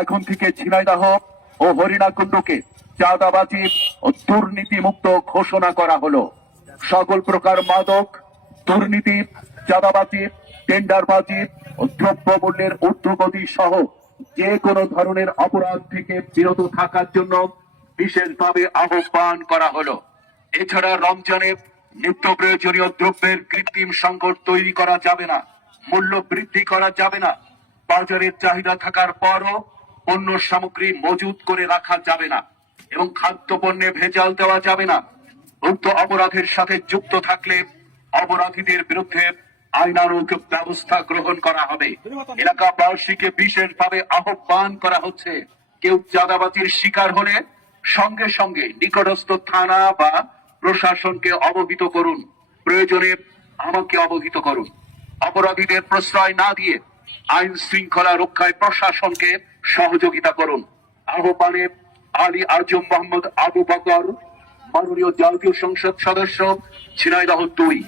এখন থেকে ঝিনাইদহ ও হরিণাকুণ্ডকে চাঁদাবাজি ও দুর্নীতি মুক্ত ঘোষণা করা হলো। সকল প্রকার মাদক, দুর্নীতি, চাঁদাবাজি, টেন্ডারবাজি ও দ্রব্যমূল্যের ঊর্ধ্বগতি সহ যে কোনো ধরনের অপরাধ থেকে বিরত থাকার জন্য বিশেষভাবে আহ্বান করা হলো। এছাড়া রমজানে নিত্য প্রয়োজনীয় দ্রব্যের কৃত্রিম সংকট তৈরি করা যাবে না, মূল্য বৃদ্ধি করা যাবে না, বাজারের চাহিদা থাকার পরও পণ্য সামগ্রী মজুত করে রাখা যাবে না এবং খাদ্যপণ্যে ভেজাল দেওয়া যাবে না। উক্ত অপরাধের সাথে যুক্ত থাকলে অপরাধীদের বিরুদ্ধে আইনানুগ ব্যবস্থা গ্রহণ করা হবে। এলাকাবাসীকে বিশেষভাবে আহ্বান করা হচ্ছে, কেউ চাঁদাবাজির শিকার হলে সঙ্গে সঙ্গে নিকটস্থ থানা বা প্রশাসনকে অবহিত করুন, প্রয়োজনে আমাকে অবহিত করুন। অপরাধীদের প্রশ্রয় না দিয়ে আইন শৃঙ্খলা রক্ষায় প্রশাসনকে সহযোগিতা করুন। আহ্বানে আলী আজম মোহাম্মদ আবু বকর, মাননীয় জাতীয় সংসদ সদস্য, ঝিনাইদহ 2।